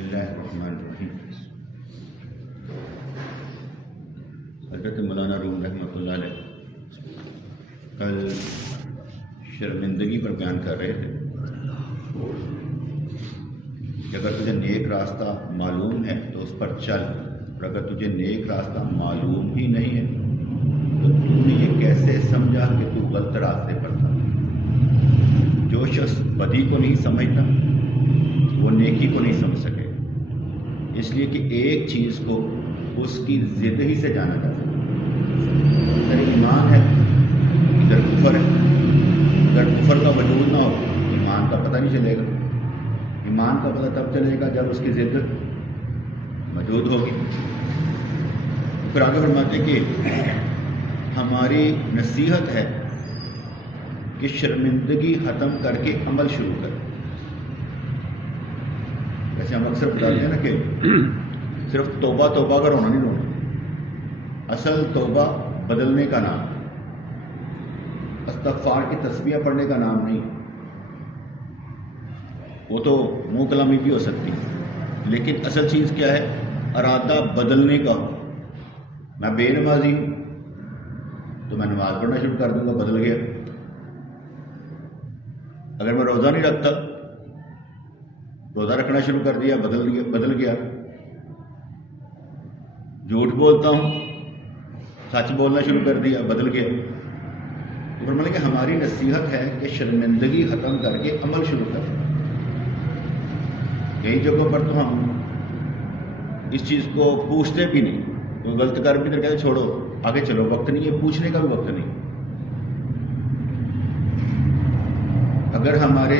بسم اللہ الرحمن الرحیم۔ حضرت مولانا روم رحمۃ اللہ علیہ کل شرمندگی پر بیان کر رہے تھے کہ اگر تجھے نیک راستہ معلوم ہے تو اس پر چل، اور اگر تجھے نیک راستہ معلوم ہی نہیں ہے تو تو نے یہ کیسے سمجھا کہ تو غلط راستے پر تھا۔ جو شخص بدی کو نہیں سمجھتا وہ نیکی کو نہیں سمجھ سکے، اس لیے کہ ایک چیز کو اس کی ضد ہی سے جانا جا سکتا ہے۔ ادھر ایمان ہے، ادھر کفر ہے۔ اگر کفر کا وجود نہ ہو ایمان کا پتہ نہیں چلے گا۔ ایمان کا پتہ تب چلے گا جب اس کی ضد موجود ہوگی۔ پھر آگے فرماتے کہ ہماری نصیحت ہے کہ شرمندگی ختم کر کے عمل شروع کریں۔ ویسے ہم اکثر بتاتے ہیں نا کہ صرف توبہ توبہ کا رونا نہیں رونا، اصل توبہ بدلنے کا نام، استغفار کی تسبیح پڑھنے کا نام نہیں۔ وہ تو منہ کلامی بھی ہو سکتی ہے، لیکن اصل چیز کیا ہے؟ ارادہ بدلنے کا ہو۔ میں بے نمازی ہوں تو میں نماز پڑھنا شروع کر دوں گا، بدل گیا۔ اگر میں روزہ نہیں رکھتا، روزہ رکھنا شروع کر دیا، بدل گیا۔ جھوٹ بولتا ہوں، سچ بولنا شروع کر دیا، بدل گیا۔ تو فرمایا کہ ہماری نصیحت ہے کہ شرمندگی ختم کر کے عمل شروع کریں۔ کئی جگہوں پر تو ہم اس چیز کو پوچھتے بھی نہیں، کوئی غلط کر بھی تو کہتے چھوڑو آگے چلو، وقت نہیں ہے، پوچھنے کا بھی وقت نہیں۔ اگر ہمارے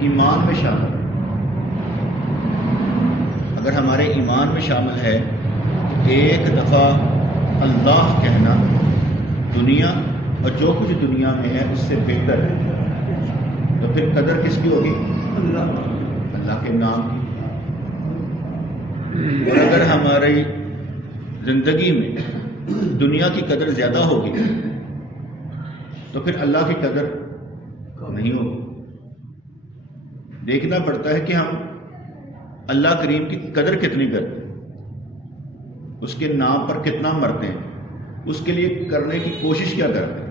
ایمان میں شامل ہے ایک دفعہ اللہ کہنا دنیا اور جو کچھ دنیا میں ہے اس سے بہتر ہے، تو پھر قدر کس کی ہوگی؟ اللہ کے نام کی۔ اور اگر ہماری زندگی میں دنیا کی قدر زیادہ ہوگی تو پھر اللہ کی قدر نہیں ہوگی۔ دیکھنا پڑتا ہے کہ ہم اللہ کریم کی قدر کتنی کرتے ہیں، اس کے نام پر کتنا مرتے ہیں، اس کے لیے کرنے کی کوشش کیا کرتے ہیں۔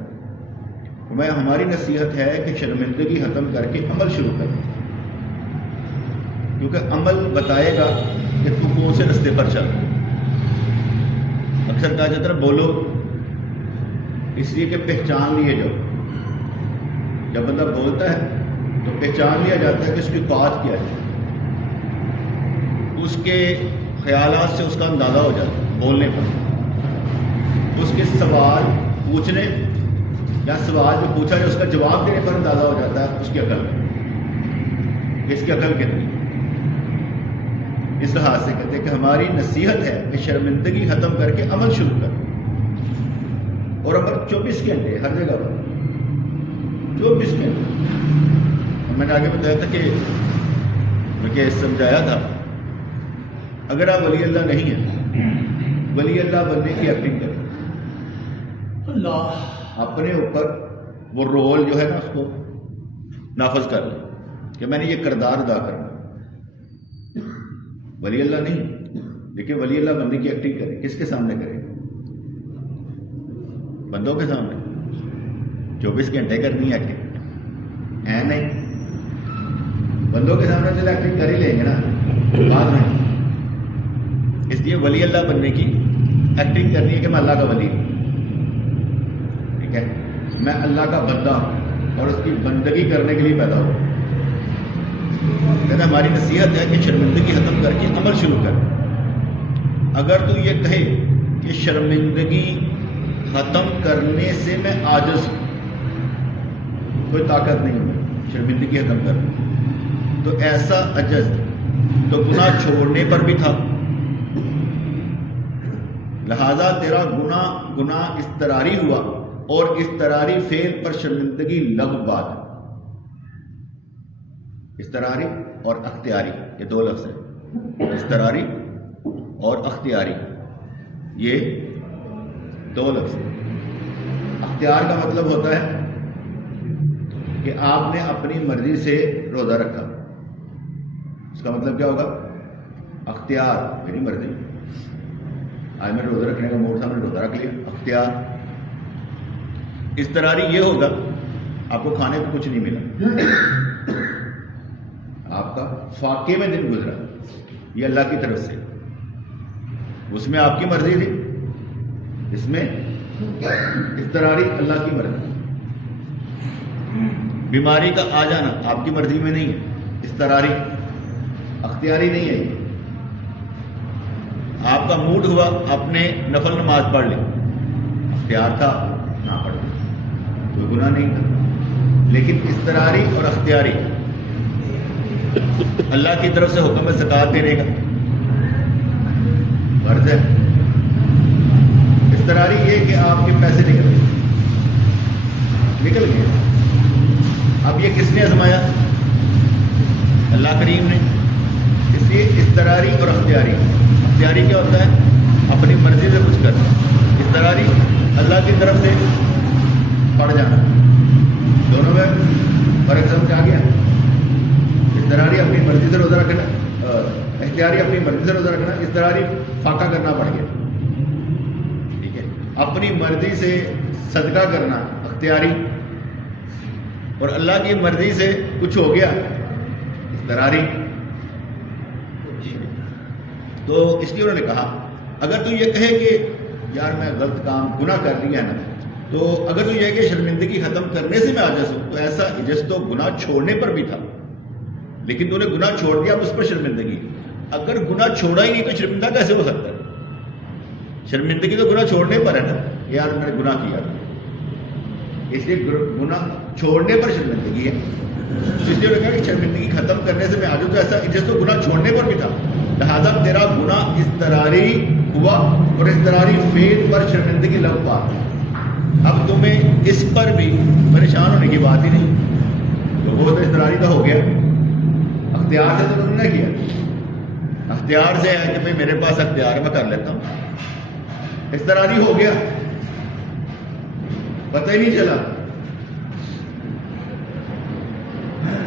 ہماری نصیحت ہے کہ شرمندگی ختم کر کے عمل شروع کریں، کیونکہ عمل بتائے گا کہ تو کون سے راستے پر چل۔ اکثر کہا جاتا ہے بولو اس لیے کہ پہچان لیے جاؤ۔ جب بندہ بولتا ہے تو پہچان لیا جاتا ہے کہ اس کی بات کیا ہے، اس کے خیالات سے اس کا اندازہ ہو جاتا ہے بولنے پر۔ اس کے سوال پوچھنے یا سوال جو پوچھا جائے اس کا جواب دینے پر اندازہ ہو جاتا ہے اس کی عقل، اس کی عقل کتنی۔ اس لحاظ سے کہتے ہیں کہ ہماری نصیحت ہے کہ شرمندگی ختم کر کے عمل شروع کریں، اور عمل 24 گھنٹے ہر جگہ پر، 24 گھنٹے۔ میں نے آگے بتایا تھا کہ سمجھایا تھا اگر آپ ولی اللہ نہیں ہیں، ولی اللہ بننے کی ایکٹنگ کریں، اللہ اپنے اوپر وہ رول جو ہے نا اس کو نافذ کر لیں کہ میں نے یہ کردار ادا کرنا۔ ولی اللہ نہیں، لیکن ولی اللہ بننے کی ایکٹنگ کریں۔ کس کے سامنے کریں؟ بندوں کے سامنے 24 گھنٹے کرنی ہے ایکٹنگ ہے نہیں؟ بندوں کے سامنے چلے ایکٹنگ کر ہی لیں گے نا بعد میں۔ اس لیے ولی اللہ بننے کی ایکٹنگ کرنی ہے کہ میں اللہ کا ولی ہوں، ٹھیک ہے، میں اللہ کا بندہ ہوں اور اس کی بندگی کرنے کے لیے پیدا ہوں۔ کہتے ہماری نصیحت ہے کہ شرمندگی ختم کر کے عمل شروع کر۔ اگر تو یہ کہے کہ شرمندگی ختم کرنے سے میں عاجز ہوں، کوئی طاقت نہیں ہے شرمندگی ختم کرنے، تو ایسا عجز تو گناہ چھوڑنے پر بھی تھا، لہذا تیرا گناہ اضطراری ہوا، اور اضطراری فعل پر شرمندگی لغو بات ہے۔ اضطراری اور اختیاری یہ دو لفظ ہیں، اضطراری اور اختیاری یہ دو لفظ ہیں۔ اختیار کا مطلب ہوتا ہے کہ آپ نے اپنی مرضی سے روزہ رکھا، اس کا مطلب کیا ہوگا؟ اختیار میری مرضی. آج میں روزہ رکھنے کا موڈ تھا, میں نے روزہ رکھ لیا. اختیار. اضطراری یہ ہوگا آپ کو کھانے کو کچھ نہیں ملا, آپ کا فاقے میں دن گزرا, یہ اللہ کی طرف سے, اس میں آپ کی مرضی تھی, اس میں اضطراری اللہ کی مرضی. بیماری کا آ جانا آپ کی مرضی میں نہیں ہے, اضطراری, اختیاری نہیں ہے یہ. آپ کا موڈ ہوا آپ نے نفل نماز پڑھ لی, اختیار تھا نہ پڑھ لی, کوئی گناہ نہیں تھا. لیکن اضطراری اور اختیاری, اللہ کی طرف سے حکم ہے زکوٰۃ دینے کا, فرض ہے. اضطراری یہ کہ آپ کے پیسے نکل گئے. اب یہ کس نے آزمایا؟ اللہ کریم نے. اس لیے اضطراری اور اختیاری. اختیاری کیا ہوتا ہے؟ اپنی مرضی سے کچھ کرنا. اضطراری اللہ کی طرف سے پڑ جانا. دونوں میں فرق سمجھ آ گیا؟ اضطراری اپنی مرضی سے روزہ رکھنا, اختیاری اپنی مرضی سے روزہ رکھنا, اضطراری فاقہ کرنا پڑ گیا. ٹھیک ہے, اپنی مرضی سے صدقہ کرنا اختیاری, اور اللہ کی مرضی سے کچھ ہو گیا اضطراری. تو اس لیے انہوں نے کہا اگر تو یہ کہے کہ یار میں غلط کام گناہ کر لیا ہے نا, تو اگر تو یہ کہ شرمندگی ختم کرنے سے میں عاجز ہوں, تو ایسا عجز تو گناہ چھوڑنے پر بھی تھا, لیکن تو نے گناہ چھوڑ دیا, اب اس پر شرمندگی. اگر گناہ چھوڑا ہی نہیں تو شرمندہ کیسے ہو سکتا ہے؟ شرمندگی تو گناہ چھوڑنے پر ہے نا, یار میں نے گناہ کیا. اس لیے گناہ چھوڑنے پر شرمندگی ہے. اس لیے کہا کہ شرمندگی ختم کرنے سے میں عاجز ہوں, تو ایسا عجز تو گناہ چھوڑنے پر بھی تھا, لہٰذا تیرا گناہ اضطراری ہوا, اور اضطراری فعل پر شرمندگی لگ پا. اب تمہیں اس پر بھی پریشان ہونے کی بات ہی نہیں, تو وہ تو اضطراری کا ہو گیا. اختیار سے تو تم نے کیا, اختیار سے ہے کہ بھائی میرے پاس اختیار ہے میں کر لیتا ہوں. اضطراری ہو گیا, پتہ ہی نہیں چلا.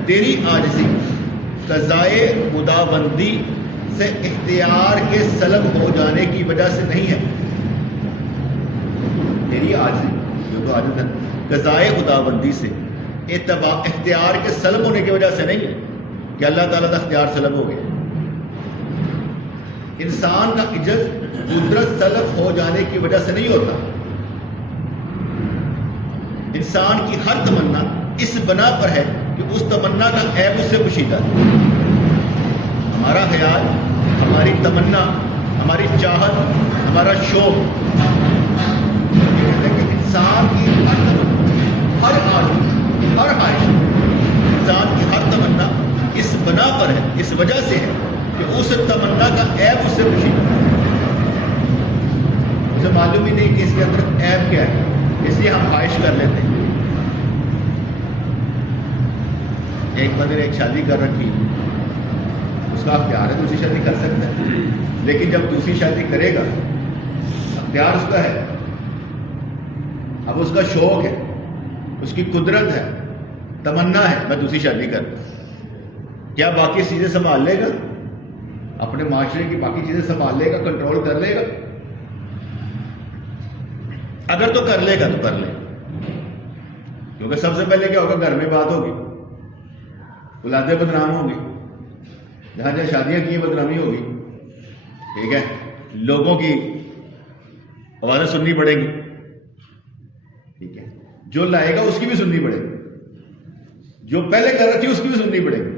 تیری عاجزی قضائے خداوندی سے اختیار کے سلب ہو جانے کی وجہ سے نہیں ہے. تیری عاجزی جو تو عاجز ہے قضائے خداوندی سے اختیار کے سلب ہونے کی وجہ سے نہیں ہے کہ اللہ تعالیٰ کا اختیار سلب ہو گیا. انسان کا عجز قدرت سلب ہو جانے کی وجہ سے نہیں ہوتا. انسان کی ہر تمنا اس بنا پر ہے کہ اس تمنا کا عیب اس سے پوشیدہ ہے. ہمارا خیال, ہماری تمنا, ہماری چاہت, ہمارا شوق, یہ کہتے ہیں کہ انسان کی ہر تمنا, ہر آرزو, ہر خواہش, انسان کی ہر تمنا اس بنا پر ہے, اس وجہ سے ہے کہ اس تمنا کا عیب اس سے پوشیدہ ہے. اسے معلوم ہی نہیں کہ اس کے اندر عیب کیا ہے, اس لیے ہم خواہش کر لیتے ہیں. ایک بندے نے ایک شادی کر رکھی, اس کا اختیار ہے دوسری شادی کر سکتا ہے, لیکن جب دوسری شادی کرے گا اختیار اس کا ہے, اب اس کا شوق ہے, اس کی قدرت ہے, تمنا ہے میں دوسری شادی کروں. کیا باقی چیزیں سنبھال لے گا؟ اپنے معاشرے کی باقی چیزیں سنبھال لے گا, کنٹرول کر لے گا؟ اگر تو کر لے گا تو کر لے, کیونکہ سب سے پہلے کیا ہوگا, گھر میں بات ہوگی, اولادیں بدنام ہوں گی, جہاں جہاں شادیاں کی بدنامی ہوگی. ٹھیک ہے, لوگوں کی آوازیں سننی پڑیں گی. ٹھیک ہے, جو لائے گا اس کی بھی سننی پڑے گی, جو پہلے کر رہی تھی اس کی بھی سننی پڑے گی.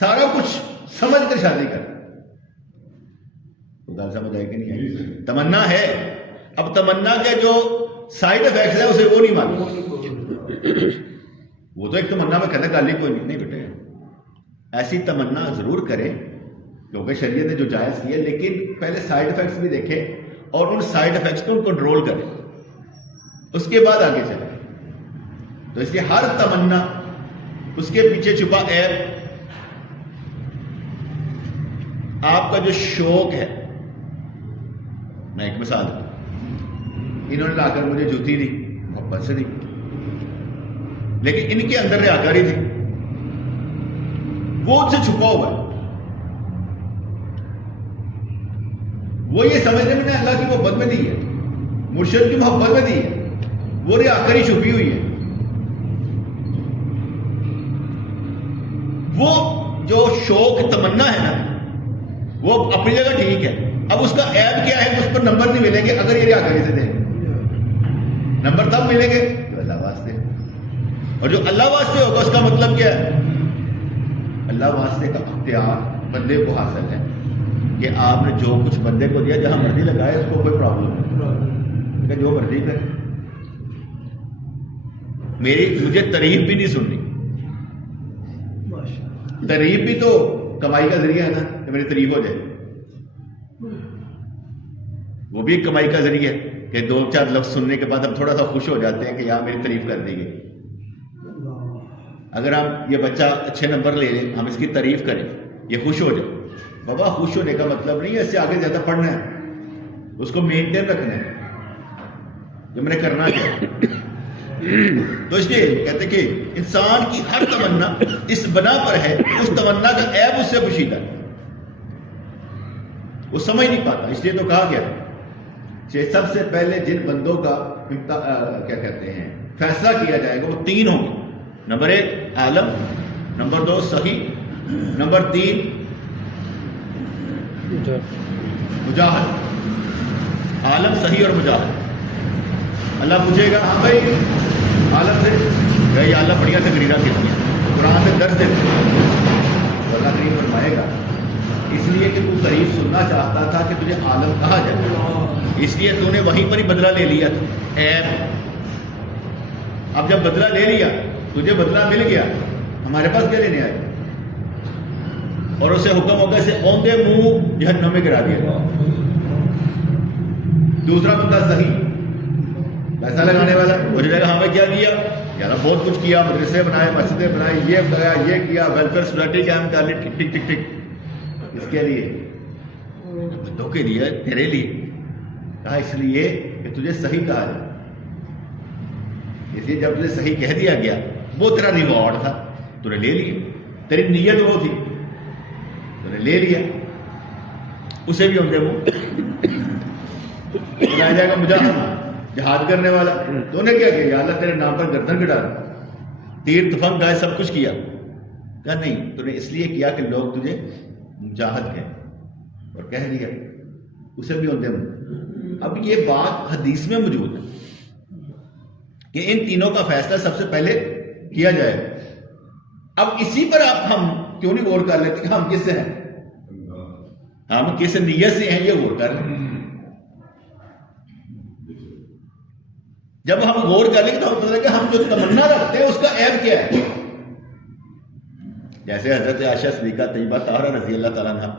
سارا کچھ سمجھ کر شادی کر. گل سمجھ آئے کہ نہیں آئی؟ تمنا ہے, اب تمنا کے جو سائڈ افیکٹس ہیں اسے وہ نہیں مانتے. وہ تو ایک تمنا میں کہنے گالی کوئی نہیں بیٹے, ایسی تمنا ضرور کرے کیونکہ شریعت نے جو جائز کی ہے, لیکن پہلے سائڈ افیکٹس بھی دیکھے اور ان سائڈ افیکٹس کو کنٹرول کرے, اس کے بعد آگے چلے. تو اس لیے ہر تمنا اس کے پیچھے چھپا عیب. آپ کا جو شوق ہے, میں ایک مثال دوں, انہوں نے لا کر مجھے جوتی دی, محبت سے دی, لیکن ان کے اندر ریاکاری تھی. وہ ان سے چھپا ہوا ہے. وہ یہ سمجھنے میں اللہ کی محبت میں دی ہے, مرشد کی محبت میں دی ہے, وہ ریاکاری چھپی ہوئی ہے. وہ جو شوق تمنا ہے نا وہ اپنی جگہ ٹھیک ہے. اب اس کا عیب کیا ہے؟ اس پر نمبر نہیں ملیں گے اگر یہ ریاکاری سے دیں. نمبر تب ملیں گے جو اللہ واسطے, اور جو اللہ واسطے ہوگا اس کا مطلب کیا ہے؟ اللہ واسطے کا اختیار بندے کو حاصل ہے کہ آپ نے جو کچھ بندے کو دیا جہاں مرضی لگائے اس کو کوئی پرابلم نہیں, جو مرضی کرے. مجھے تعریف بھی نہیں سننی. تعریف بھی تو کمائی کا ذریعہ ہے نا کہ میری تعریف ہو جائے. وہ بھی ایک کمائی کا ذریعہ ہے کہ 2-4 لفظ سننے کے بعد ہم تھوڑا سا خوش ہو جاتے ہیں کہ یہاں میری تعریف کر دی گئی. اگر ہم یہ بچہ اچھے نمبر لے لیں, ہم اس کی تعریف کریں, یہ خوش ہو جائے. بابا خوش ہونے کا مطلب نہیں ہے اس سے آگے زیادہ پڑھنا ہے, اس کو مینٹین رکھنا ہے جو میں نے کرنا ہے. تو اس لیے کہتے کہ انسان کی ہر تمنا اس بنا پر ہے, اس تمنا کا عیب اس سے پوشیدہ ہے, وہ سمجھ نہیں پاتا. اس لیے تو کہا گیا کہ سب سے پہلے جن بندوں کا کیا کہتے ہیں فیصلہ کیا جائے گا وہ 3 ہوں گے. نمبر 1 عالم, نمبر 2 صحیح, نمبر 3 مجاہد. عالم, صحیح اور مجاہد. اللہ پوچھے گا ہاں بھائی عالم سے یا اللہ بڑھیا تقریریں کہتی ہیں, قرآن سے درس دیتے ہیں, تو اللہ کریم فرمائے گا اس لیے کہ تو تعریف سننا چاہتا تھا کہ تجھے عالم کہا جائے, اس لیے تو نے وہیں پر ہی بدلہ لے لیا تھا. اب جب بدلہ لے لیا, تجھے بدلہ مل گیا, ہمارے پاس کیا لینے آئے؟ اور اسے حکم ہوگا اسے اوندے منہ جہنم میں گرا دیا. دوسرا بندہ صحیح, پیسہ لگانے والا, وہ جو ہاں میں کیا کیا یار, بہت کچھ کیا, مدرسے بنائے, مسجدیں بنائی, یہ بنایا, یہ کیا, ویلفیئر سوسائٹی قائم کر لی, ٹک ٹک ٹک ٹک. اس کے لیے بندوں کے لیے, تیرے لیے کہا اس لیے کہ تجھے صحیح کہا جائے. اس لیے جب تجھے صحیح کہہ دیا گیا وہ تیرا ریوارڈ تھا, تو نے لے لیا. تیری نیت وہ تھی, تو نے لے لیا. اسے بھی ہوں گے وہ بنایا جائے گا مجاہد, جہاد کرنے والا. تو نے کیا کیا؟ اللہ تیرے نام پر گردن کٹا, تیر تفنگ گائے, سب کچھ کیا. کہا نہیں, تو نے اس لیے کیا کہ لوگ تجھے مجاہد کہیں, اور کہہ دیا. اسے بھی ہوتے ہیں. اب یہ بات حدیث میں موجود ہے کہ ان تینوں کا فیصلہ سب سے پہلے کیا جائے. اب اسی پر ہم کیوں نہیں غور کر لیتے کہ ہم کس سے ہیں, ہم کس نیت سے ہیں, یہ غور کر لیں. جب ہم غور کر لیں تو ہم پتہ لگے کہ ہم جو تمنا رکھتے ہیں اس کا عیب کیا ہے. جیسے حضرت عائشہ صدیقہ طیبہ طاہرہ رضی اللہ تعالیٰ عنہ,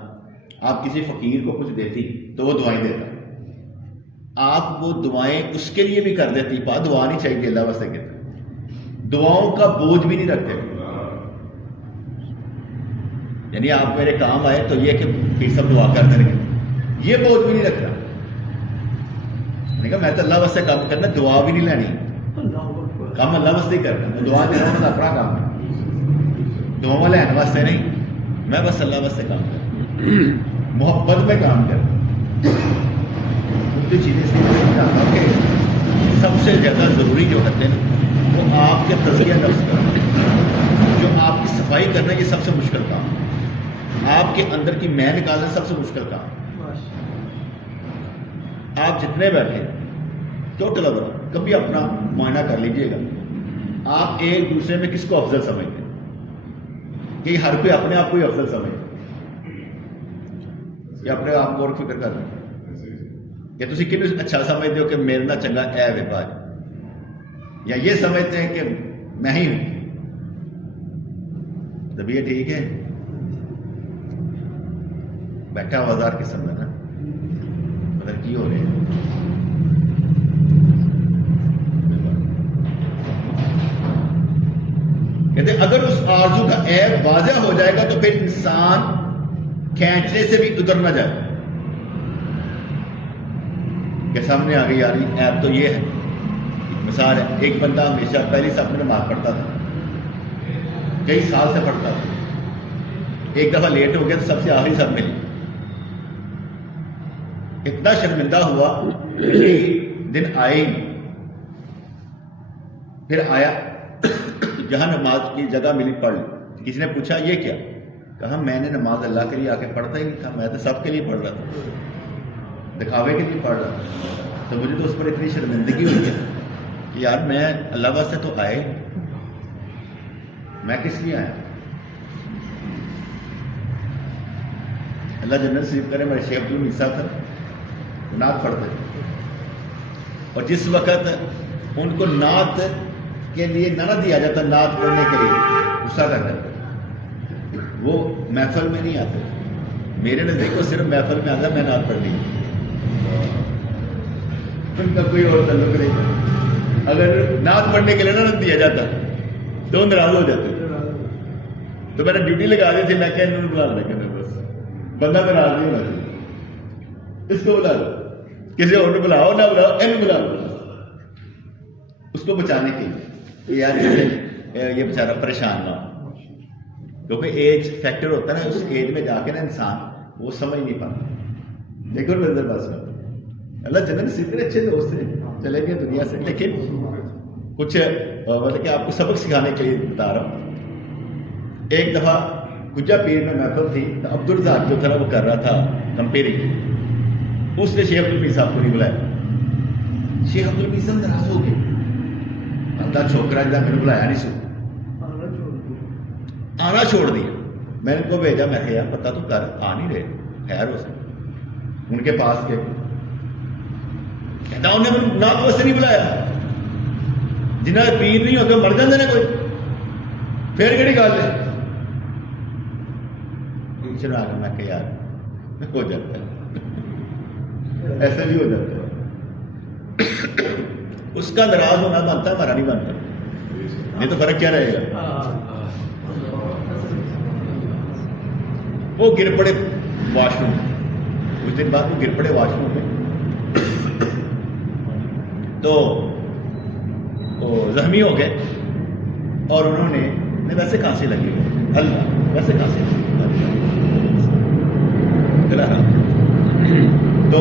آپ کسی فقیر کو کچھ دیتی تو وہ دعائیں دیتا, آپ وہ دعائیں اس کے لیے بھی کر دیتی. دعا نہیں چاہیے اللہ واسطے کہتے, دعاؤں کا بوجھ بھی نہیں رکھتے. یعنی آپ میرے کام آئے تو یہ کہ پیر صاحب دعا کر دیں گے, یہ بوجھ بھی نہیں رکھنا. میں تو اللہ واسطے کام کرنا, دعا بھی نہیں لینی, کام اللہ واسطے ہی کرنا. دعا دینا اپنا کام ہے, دعا لینے واسطے نہیں. میں بس اللہ واسطے کام کروں, محبت میں کام کروں. چیزیں سمجھاتا ہوں کہ سب سے زیادہ ضروری جو ہوتے ہیں وہ آپ کے تزکیہ نفس کرنا, جو آپ کی صفائی کرنا, یہ سب سے مشکل کام. آپ کے اندر کی میں نکالنا سب سے مشکل کام. آپ جتنے بیٹھے کیوں طلب رہا, کبھی اپنا معائنہ کر لیجئے گا. آپ ایک دوسرے میں کس کو افضل سمجھتے ہیں؟ کہ ہر کوئی اپنے آپ کو ہی افضل سمجھتے, یا اپنے آپ کو اور فکر کر رہے ہیں کہ تسی کنوں اچھا سمجھتے ہو کہ میرے نہ چنگا عیب ہے باج, یا یہ سمجھتے ہیں کہ میں ہی ہوں. جب یہ ٹھیک ہے, بیٹھا ہزار قسم میں نا پتہ کی ہو رہے ہیں. کہتے اگر اس آرزو کا عیب واضح ہو جائے گا تو پھر انسان کھینچنے سے بھی اتر نہ جائے کہ سامنے آ گئی یار عیب تو یہ ہے. مثال ہے, ایک بندہ ہمیشہ پہلی صف میں نماز پڑھتا تھا, کئی سال سے پڑھتا تھا, ایک دفعہ لیٹ ہو گیا تو سب سے آخری سب ملی. اتنا شرمندہ ہوا دن آئے ہی. پھر آیا, جہاں نماز کی جگہ ملی پڑھ لی. کسی نے پوچھا یہ کیا؟ کہا میں نے نماز اللہ کے لیے آ کے پڑھتا ہی نہیں تھا, میں تو سب کے لیے پڑھ رہا تھا, دکھاوے کے لیے پڑھ رہا تھا. تو مجھے تو اس پر اتنی شرمندگی ہوئی ہے کہ یار میں اللہ واسطے تو آئے, میں کس لیے آیا؟ اللہ جنت نصیب کرے. میرے شیخ عبدالمجید صاحب تھا, نعت پڑھتے تھے, اور جس وقت ان کو نعت کے لیے نہ دیا جاتا نعت پڑھنے کے لیے غصہ کر جاتا. وہ محفل میں نہیں آتے, میرے نزدیک وہ صرف محفل میں آتا میں نعت پڑھ لی, ان کا کوئی اور تعلق نہیں. اگر نعت پڑھنے کے لیے نہ دیا جاتا تو وہ ناراض ہو جاتے. تو میں نے ڈیوٹی لگا دی تھی, میں کہ انہوں نے بلا لے کے بس بندہ ناراض نہیں ہونا چاہیے, اس کو بلا لو, کسی اور نے بلاؤ نہ بلاؤ, بلا لو اس کو بچانے کے لیے یار یہ بیچارہ پریشان نہ ہو. کیونکہ ایج فیکٹر ہوتا ہے نا, اس ایج میں جا کے نا انسان وہ سمجھ نہیں پاتا. دیکھو نظر بس اللہ جنت نصیب کرے, اچھے دوست ہیں, چلے گئے دنیا سے, لیکن کچھ مطلب کہ آپ کو سبق سکھانے کے لیے بتا رہا ہوں. ایک دفعہ کجا پیر میں محفل تھی, تو عبدالرزاق جو تھا نا وہ کر رہا تھا کمپیئرنگ. اس نے شیخ عبدالمجید صاحب کو نہیں بلایا. شیخ عبدالمجید صاحب ناراض ہو گئے, اللہ چھوکرا جا میں نے بلایا نہیں, سو آنا چھوڑ دیا. میں نے ان کو بھیجا, میں کہ یار پتہ تو کر, آ نہیں رہے, خیر ہو سکے. ان کے پاس گئے, کہتا انہیں نعت واسطے نہیں بلایا, جنہیں پیر نہیں ہوتے مر جاتے نا کوئی, پھر کہڑی گل ہے. چلو آ کے میں کہ یار ہو جاتا ہے, ایسے بھی ہو جاتا ہے. اس کا ناراض ہونا بنتا ہے, ہمارا نہیں بنتا. نہیں تو فرق کیا رہے گا. وہ گر پڑے واش روم میں, کچھ دن بعد وہ گر پڑے واش روم میں, تو وہ زخمی ہو گئے. اور انہوں نے ویسے کھانسی لگی, اللہ ویسے کھانسی لگی, تو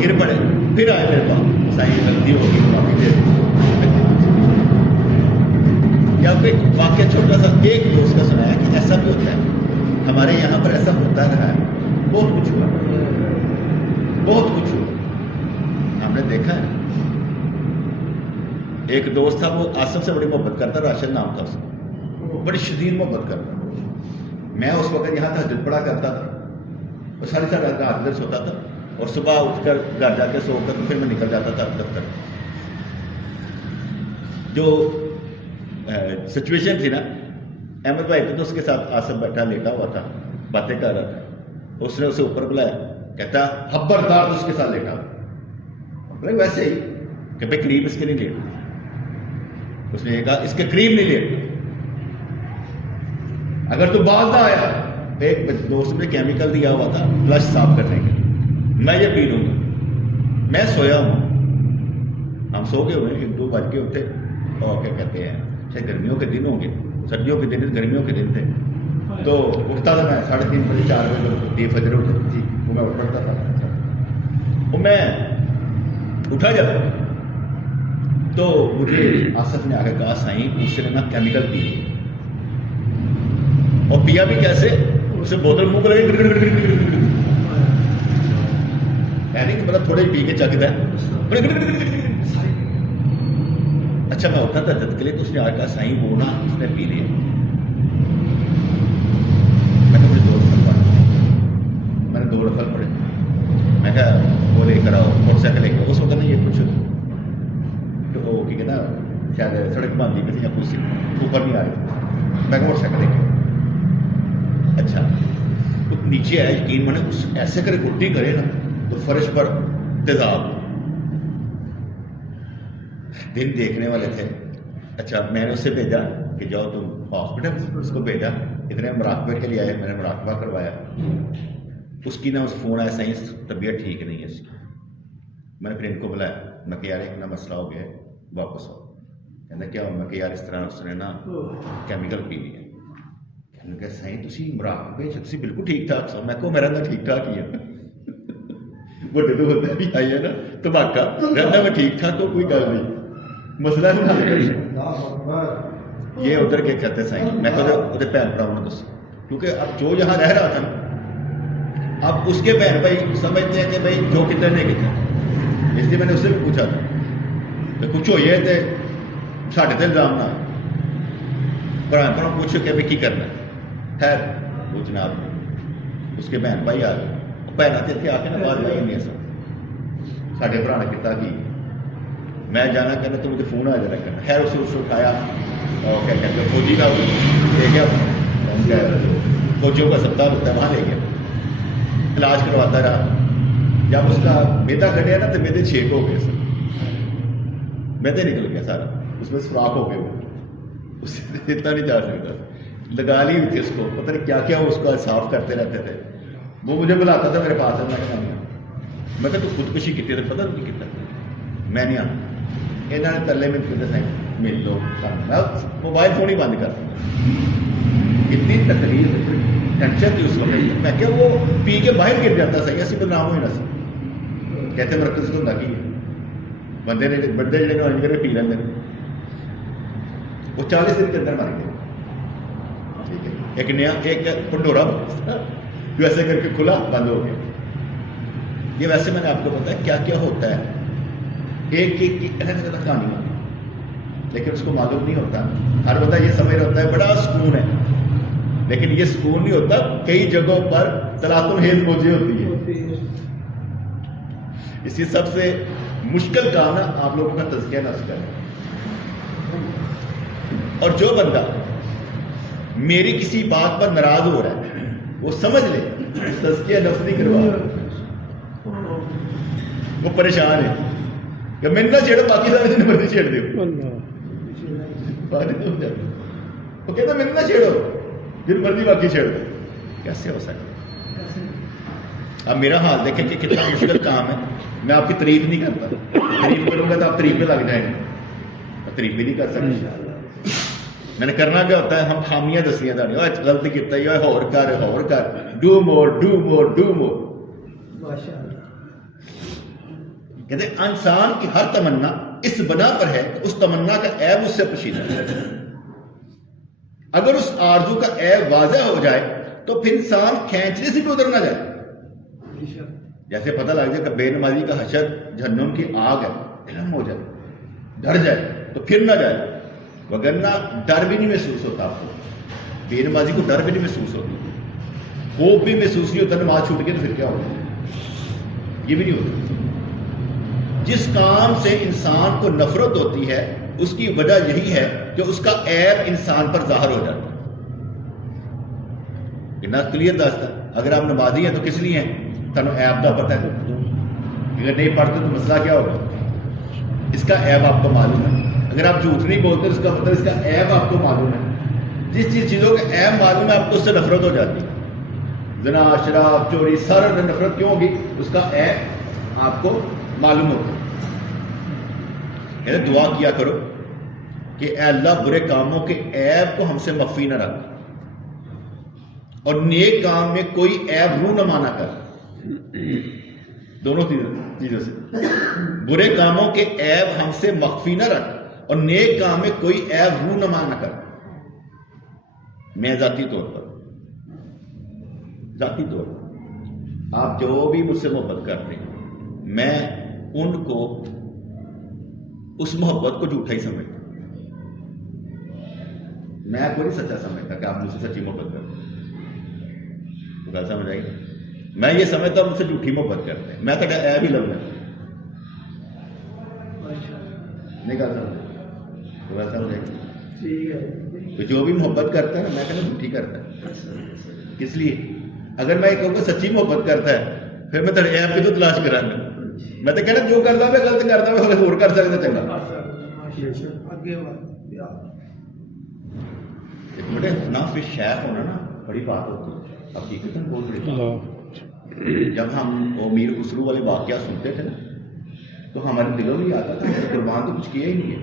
گر پڑے. پھر آئے میرے پاس, صحیح غلطی ہوگی کافی دیر. یا کوئی واقعہ چھوٹا سا ایک دوست کا سنایا کہ ایسا بھی ہوتا ہے, ہمارے یہاں پر ایسا ہوتا رہا ہے, بہت کچھ ہوا, بہت کچھ ہوا, ہم نے دیکھا ہے. ایک دوست تھا, وہ آصف سے بڑی محبت کرتا, راشد نام تھا اس کا, بڑی شدید محبت کرتا. میں اس وقت یہاں تہجد پڑھا کرتا تھا, اور ساری رات ادھر سوتا تھا, اور صبح اٹھ کر گھر جا کے سو کر پھر میں نکل جاتا تھا دفتر. جو سچویشن تھی نا, احمد بھائی تو اس کے ساتھ آصف بیٹھا لیٹا ہوا تھا, باتیں کر رہا تھا. اس نے اسے اوپر بلایا, کہتا خبردار اس کے ساتھ لیٹا. ویسے ہی کہ بھائی قریب اس کے نہیں لیٹ. اس نے یہ کہا اس کے قریب نہیں لیٹ, اگر تو باز نہ آیا. ایک دوست نے کیمیکل دیا ہوا تھا فلش صاف کرنے کے لیے, میں یہ پی لوں گا. میں سویا ہوں, ہم سو گئے ہوئے, 1-2 بج کے اٹھے, اور کیا کہتے ہیں شاید گرمیوں کے دن ہوں گے, سردیوں کے دن گرمیوں کے دن تھے. تو اٹھتا تھا میں 3:30 بجے 4 بجے فجر اٹھتی تھی, وہ میں اٹھ پڑتا تھا. وہ میں اٹھا جب تو مجھے آصف نے آ کے کہا سائیں اس نے نا کیمیکل پی, اور پیا بھی کیسے, اسے بوتل منہ کو لگے, یعنی کہ مطلب تھوڑے پی کے چکتا ہے. اچھا میں اٹھا تھا جد کے لیے, تو اس نے آ کہا سائیں وہ نا اس نے پی لیا. میں نے مجھے 2 رفل پڑھا, میں نے 2 رفل پڑھے. میں کہا وہ لے کر آؤ, موٹر سائیکل لے کے. اس وقت نہیں یہ کچھ تو وہ کیا نا شاید سڑک باندھی پہ تھی یا کچھ اوپر نہیں آ رہی. میں موٹر سائیکل لے کے, اچھا نیچے آیا, یقین میں نے اس ایسے کرے الٹی کرے نا تو فرش پر تیزاب. دن دیکھنے والے تھے. اچھا میں نے اسے بھیجا کہ جاؤ تم ہاسپٹل, اس کو بھیجا. اتنے مراقبے کے لیے آئے, میں نے مراقبہ کروایا. اس کی نا اس فون آیا صحیح طبیعت ٹھیک نہیں ہے اس کی. میں نے پھر ان کو بلایا, میں کہ یار ایک نا مسئلہ ہو گیا, واپس آؤ. کہنا کیا ہو؟ میں کہ یار اس طرح اس نے نا کیمیکل پی لیا. میں کہا سائیں تسی مراقبے تسی بالکل ٹھیک ٹھاک سو. میں کہو میرا تو ٹھیک ٹھاک ہی ہے. بڑے تو ہوتا بھی آئی ہے نا تباکہ رہنا میں ٹھیک ٹھاک ہو, کوئی گل نہیں, مسئلہ نہیں حل کری. یہ ادھر کے کہتے سائیں, میں کہو وہ بہن بھراؤں دس, کیونکہ اب جو یہاں رہ رہا تھا نا, اب اس کے بہن بھائی سمجھتے ہیں کہ بھائی جو کتنے نہیں کتنے. اس لیے میں نے اس سے بھی پوچھا تھا کہ کچھ ہوئیے تو ساڑھے تے الزام نہ برائے پر پوچھو کہ بھائی کی کرنا ہے. خیر وہ جناب اس کے بہن بھائی آ گئے, بہن اتنے آ کے نا بعد بھائی نہیں سب ساڈے برا نے کتا کی میں جانا کہنا تو مجھے فون آ جانا کرنا. خیر اسے اٹھایا اور کیا کہتے ہیں فوجی کا لے گیا, فوجیوں کا سپتال ہوتا ہے وہاں لے گیا, علاج کرواتا رہا. جب اس کا میدا کٹیا نا تو میدے چھیک ہو گئے سر, میدے نکل گیا سارا, اس میں سوراخ ہو گئے, وہ اس سے اتنا نہیں جا سکتا. لگا لی ہوئی تھی اس کو, پتہ نہیں کیا کیا وہ اس کا صاف کرتے رہتے تھے. وہ مجھے بلاتا تھا میرے پاس, میں کہ تو خودکشی کی تھی تو پتہ نہیں کتنا, میں نہیں آنا. یہاں نے تلے میں کہتے سائیں مل دو, میں موبائل فون ہی بند کر دیا. اتنی تکلیف ٹینشن تھی اس وقت. میں کہ وہ پی کے باہر گر جاتا صحیح, اسی بدنام ہوئی نہ سی. کہتے مرکز تو لگی بندے نے بندے جڑے نے کر پی لیں, وہ 40 دن کے اندر مر گئے. ٹھیک ہے, ایک نیا ایک پنڈورا جو ایسے کر کے کھلا بند ہو گیا. یہ ویسے میں نے آپ کو بتایا کیا کیا ہوتا ہے, ایک ایک الگ الگ کہانی ہوتی ہے, لیکن اس کو معلوم نہیں ہوتا. ہر بندہ یہ سمجھ رہا ہوتا ہے بڑا سکون ہے, لیکن یہ سکون نہیں ہوتا. کئی جگہوں پر تلاطم ہیز موجیں ہوتی ہے. اسی سب سے مشکل کام ہے آپ لوگوں کا تزکیہ نفس کرنا. اور جو بندہ میری کسی بات پر ناراض ہو رہا ہے وہ سمجھ لے تزکیہ نفس نہیں کروا رہا, وہ پریشان ہے کہ میں نہ چھیڑو باقی سارے جن مرضی چھیڑ دے. وہ کہتا میں نہ چھیڑو جن مرضی باقی چھیڑ دو. کیسے ہو سکتا؟ اب میرا حال دیکھیں کہ کتنا مشکل کام ہے. میں آپ کی تعریف نہیں کرتا, تعریف کروں گا تو آپ تعریف پہ لگ جائیں گے, تعریف بھی نہیں کر سکتے. میں نے کرنا کیا ہوتا ہے, ہم خامیاں دسیاں داڑی غلطی کیتا ہے ہور کر do more do more do more. کہتے انسان کی ہر تمنا اس بنا پر ہے کہ اس تمنا کا عیب اس سے پوشیدہ ہے. اگر اس آرزو کا عیب واضح ہو جائے تو پھر انسان کھینچنے سے بھی ادھر نہ جائے. جیسے پتہ لگ جائے کہ بے نمازی کا حشر جہنم کی آگ ہے, علم ہو جائے, ڈر جائے تو پھر نہ جائے. وگرنہ ڈر بھی نہیں محسوس ہوتا آپ کو, بے نمازی کو ڈر بھی نہیں محسوس ہوتا, خوف بھی محسوس نہیں ہوتا. نماز چھوٹ گئی تو پھر کیا ہوگا, یہ بھی نہیں ہوتا. جس کام سے انسان کو نفرت ہوتی ہے اس کی وجہ یہی ہے کہ اس کا عیب انسان پر ظاہر ہو جاتا ہے. نہ کلیئر دستا, اگر آپ نمازی ہیں تو کس لیے ہیں, تمہیں عیب کا پتہ ہے. اگر نہیں پڑھتے تو مسئلہ کیا ہوگا, اس کا عیب آپ کو معلوم ہے. اگر آپ جھوٹ نہیں بولتے اس کا مطلب اس کا عیب آپ کو معلوم ہے. جس چیزوں کا عیب معلوم ہے آپ کو اس سے نفرت ہو جاتی ہے. زنا, شراب, چوری, سارا نفرت کیوں ہوگی, اس کا عیب آپ کو معلوم ہوتا ہے. یعنی دعا کیا کرو کہ اے اللہ برے کاموں کے عیب کو ہم سے مخفی نہ رکھ, اور نیک کام میں کوئی عیب رو نہ مانا کر. دونوں چیزوں سے, برے کاموں کے عیب ہم سے مخفی نہ رکھ اور نیک کام میں کوئی عیب رو نہ مانا کر. میں ذاتی طور پر آپ جو بھی مجھ سے محبت کرتے ہیں, میں ان کو اس محبت کو جھوٹا ہی سمجھتا. میں آپ کو نہیں سچا سمجھتا کہ آپ مجھ سے سچی محبت کرتے ہیں. تو گل سمجھ آئی, میں یہ سمجھتا ہوں مجھ سے جھوٹی محبت کرتے ہیں. میں تو عیب ہی لگنا نہیں گل سمجھ, تو گل سمجھ آئی. تو جو بھی محبت کرتا ہے نا میں کہنا جھوٹی کرتا ہے. کس لیے, اگر میں کہوں کہ سچی محبت کرتا ہے پھر میں تیرے عیب کتوں تلاش کرا گا. میں تو کہنا جو کرتا میں غلط کرتا میں ہور کر سکتا چنگا. بڑے نافذ شیخ ہونا نا بڑی بات ہوتی ہے, حقیقت بہت بڑی بات. جب ہم وہ میر خسرو والے واقعہ سنتے تھے نا تو ہمارے دلوں میں آتا تھا قربان تو کچھ کیا ہی نہیں ہے,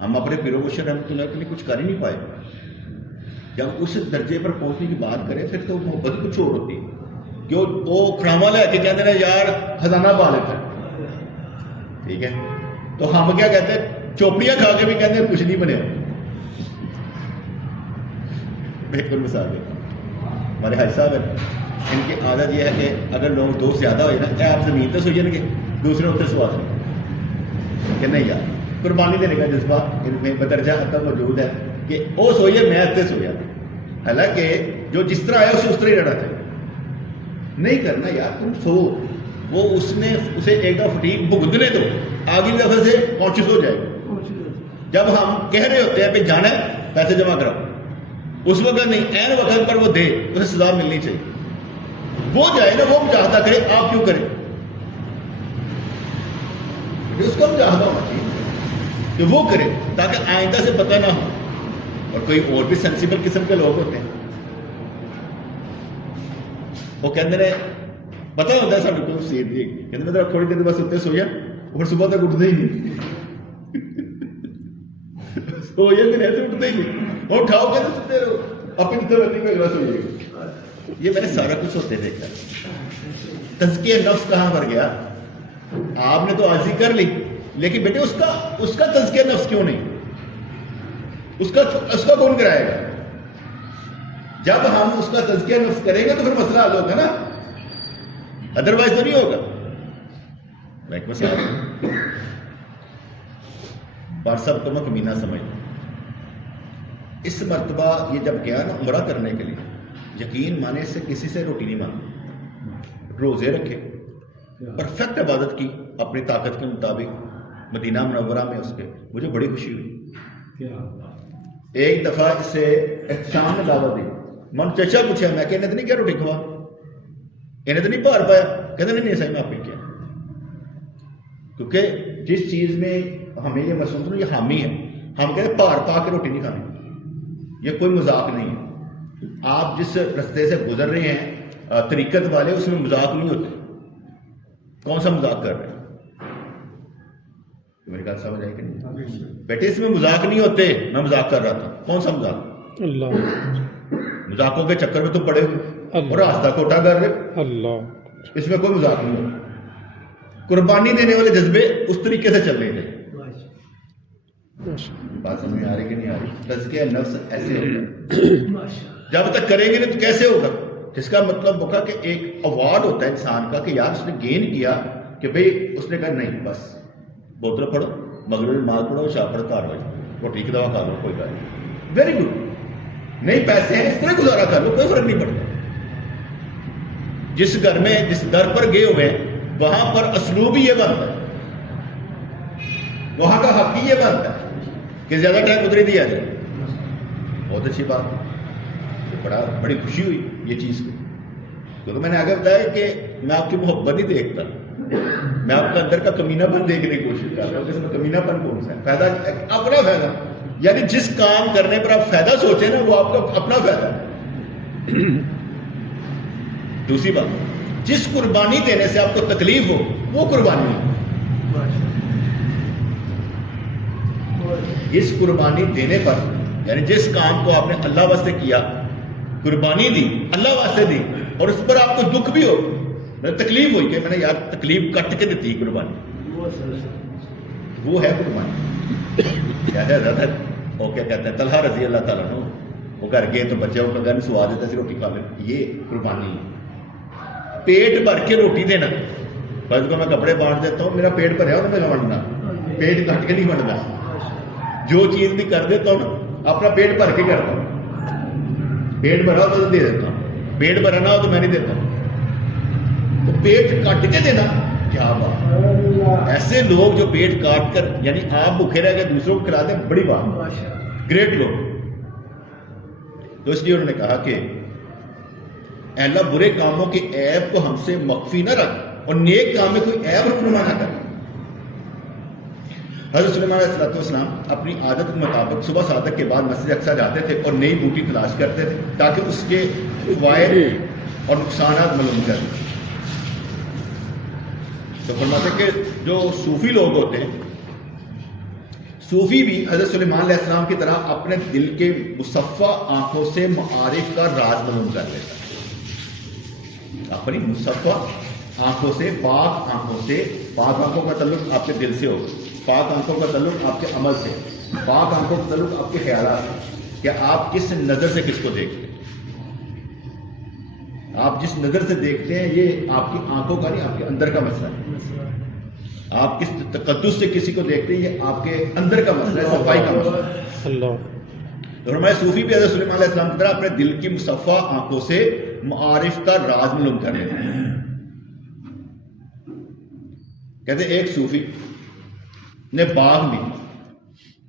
ہم اپنے پیرو بشر رحمۃ اللہ کے لیے کچھ کر ہی نہیں پائے. جب اس درجے پر پہنچنے کی بات کریں پھر تو محبت کچھ اور ہوتی ہے کہ وہ کھڑاوا لے کے کہتے ہیں یار خزانہ پا لیتا ہے، ٹھیک ہے، تو ہم کیا کہتے ہیں چوپڑیاں کھا کے بھی کہتے ہیں کچھ نہیں بنیا. بالکل مثال ہے ہمارے حاج صاحب ہیں، ان کی عادت یہ ہے کہ اگر لوگ دوست زیادہ ہوئے نا آپ زمین تو سوئیں گے دوسرے اتنے سوال کہ نہیں یار قربانی دینے کا جذبہ ان میں بدرجہ حد موجود ہے کہ وہ سوئیے میں اتنے سویا. حالانکہ جو جس طرح آیا اس طرح ہی رہنا چاہیے. نہیں کرنا یار تم سو، وہ اس نے اسے ایک دفعہ فٹیگ بھگتنے دو، آگے دفعہ سے کانشیس ہو جائے. جب ہم کہہ رہے ہوتے ہیں پہ جانا ہے پیسے جمع کراؤ، اس وقت نہیں، عین وقت پر وہ دے، اسے سزا ملنی چاہیے. وہ جائے نا، وہ مجاہدہ کرے، آپ کیوں کریں؟ اس کا مجاہدہ ہونا چاہیے کہ وہ کرے تاکہ آئندہ سے پتہ نہ ہو. اور کوئی اور بھی سینسیبل قسم کے لوگ ہوتے ہیں، وہ کہتے ہیں پتہ ہوتا ہے سب کو سیٹ دی کہتے ہیں تھوڑی دیر بس اتنے سویا اور صبح تک اٹھتے ہی نہیں، سویا کہ ایسے اٹھتے ہی نہیں، اور اٹھاؤ کہتے سنتے رہو اپنی طرح میں اگلا سوئیے گا. یہ میں نے سارا کچھ ہوتے دیکھا. تزکیہ نفس کہاں پر گیا؟ آپ نے تو عاجزی کر لی، لیکن بیٹے اس کا تزکیہ نفس کیوں نہیں؟ اس کا کون کرائے گا؟ جب ہم اس کا تزکیہ نفس کریں گے تو پھر مسئلہ حل ہوگا نا، ادروائز تو نہیں ہوگا. میں ایک مسئلہ بار سب کو میں کمینہ سمجھ. اس مرتبہ یہ جب گیا نا عمرہ کرنے کے لیے، یقین مانے سے کسی سے روٹی نہیں مانگی، روزے رکھے، پرفیکٹ عبادت کی اپنی طاقت کے مطابق مدینہ منورہ میں. اس کے مجھے بڑی خوشی ہوئی. ایک دفعہ اس سے احتشام نے دعوت دی، من چچا پوچھا، میں کہ انہیں تو نہیں کیا روٹی کھوا، انہیں تو نہیں بھار پایا؟ کہتے نہیں صحیح میں آپ نے کیا. کیونکہ جس چیز میں ہمیں یہ محسوس ہو یہ حامی ہے، ہم کہتے ہیں بھار پا کے روٹی نہیں کھانی. یہ کوئی مذاق نہیں ہے. آپ جس رستے سے گزر رہے ہیں طریقت والے، اس میں مذاق نہیں ہوتے. کون سا مذاق کر رہے ہیں؟ میری بات سمجھ آئی کہ نہیں؟ بیٹے اس میں مذاق نہیں ہوتے. میں مذاق کر رہا تھا. کون سا مذاق؟ اللہ. مذاقوں کے چکر میں تم پڑے ہوئے اور راستہ کوٹا کر رہے اللہ. اس میں کوئی مذاق نہیں ہوتا. قربانی دینے والے جذبے اس طریقے سے چل رہے تھے. بات سمجھ میں آ رہی کہ نہیں آ رہی؟ تزکیہ نفس ایسے ہوگا جب تک کریں گے نہیں تو کیسے ہوگا؟ جس کا مطلب ہوگا کہ ایک ایوارڈ ہوتا ہے انسان کا کہ یار اس نے گین کیا کہ بھئی اس نے کہا نہیں بس بوتل پڑھو، مغرب نماز پڑھو، شاہ پڑھ کار بھائی روٹی کی دوا کھا لو، کوئی بات نہیں، ویری گڈ. نہیں پیسے ہیں اس طرح گزارا کر لو، کوئی فرق نہیں پڑتا. جس گھر میں جس در پر گئے ہوئے ہیں وہاں پر اسلوب ہی یہ بنتا ہے، وہاں کا حق ہی یہ بنتا ہے کہ زیادہ ٹائم ادھر ہی دیا جائے. بہت اچھی بات، بڑی خوشی ہوئی یہ چیز کو. کیونکہ میں نے آگے بتایا کہ میں آپ کی محبت نہیں دیکھتا، میں آپ کا اندر کا کمینہ پن دیکھنے کی کوشش کر رہا ہوں. جس میں کمینہ پن کون سا ہے؟ فائدہ اپنا فائدہ، یعنی جس کام کرنے پر آپ فائدہ سوچیں نا وہ آپ کا اپنا فائدہ ہے. دوسری بات، جس قربانی دینے سے آپ کو تکلیف ہو وہ قربانی ہے. اس قربانی دینے پر یعنی جس کام کو آپ نے اللہ واسطے کیا، قربانی دی اللہ واسطے دی، اور اس پر آپ کو دکھ بھی ہو، تکلیف ہوئی کہ میں نے یار تکلیف کٹ کے دیتی قربانی، وہ ہے قربانی. کیا ہے حضرت وہ کیا کہتے ہیں طلحہ رضی اللہ تعالیٰ عنہ، وہ گھر گئے تو بچے ان کا گھر سوا دیتا سی روٹی کھا لیں. یہ قربانی ہے. پیٹ بھر کے روٹی دینا. بس کو میں کپڑے بانٹ دیتا ہوں، میرا پیٹ بھرا ہو تو میں بانٹنا، پیٹ کٹ کے نہیں بانٹنا. جو چیز بھی کر دیتا ہوں نا اپنا پیٹ بھر کے کرتا ہوں. پیٹ بھرا ہو تو دے دیتا ہوں، پیٹ بھرا نہ ہو تو میں نہیں دیتا ہوں. تو پیٹ کاٹ کے دینا کیا بات. ایسے لوگ جو پیٹ کاٹ کر یعنی آپ بھوکے رہ کے دوسروں کو کھلا دیں، بڑی بات، گریٹ لوگ. تو اس لیے انہوں نے کہا کہ اے اللہ برے کاموں کے عیب کو ہم سے مخفی نہ رکھ اور نیک کام میں کوئی عیب رونما نہ کر. حضرت سلیمان علیہ السلام اپنی عادت کے مطابق صبح صادق کے بعد مسجد اقصیٰ جاتے تھے اور نئی بوٹی تلاش کرتے تھے تاکہ اس کے فوائد اور نقصانات معلوم کریں. تو فرماتے کہ جو صوفی لوگ ہوتے ہیں، صوفی بھی حضرت سلیمان علیہ السلام کی طرح اپنے دل کے مصفہ آنکھوں سے معارف کا راز معلوم کر لیتا ہے. اپنی مصفہ آنکھوں سے، پاک آنکھوں کا تعلق آپ کے دل سے ہو، پاک آنکھوں کا تعلق آپ کے عمل سے، پاک آنکھوں کا تعلق آپ کے خیالات سے، کہ آپ کس نظر سے کس کو دیکھتے ہیں. آپ جس نظر سے دیکھتے ہیں یہ آپ کی آنکھوں کا نہیں، آپ کے اندر کا مسئلہ ہے. آپ کس تقدس سے کسی کو دیکھتے ہیں یہ آپ کے اندر کا مسئلہ ہے، صفائی کا مسئلہ ہے. اور ہمارے صوفی بھی حضرت سلیمان علیہ السلام کی طرح اپنے دل کی مصفہ آنکھوں سے معارف کا راز معلوم کر لیتے ہیں. کہتے ہیں ایک صوفی نے باغ میں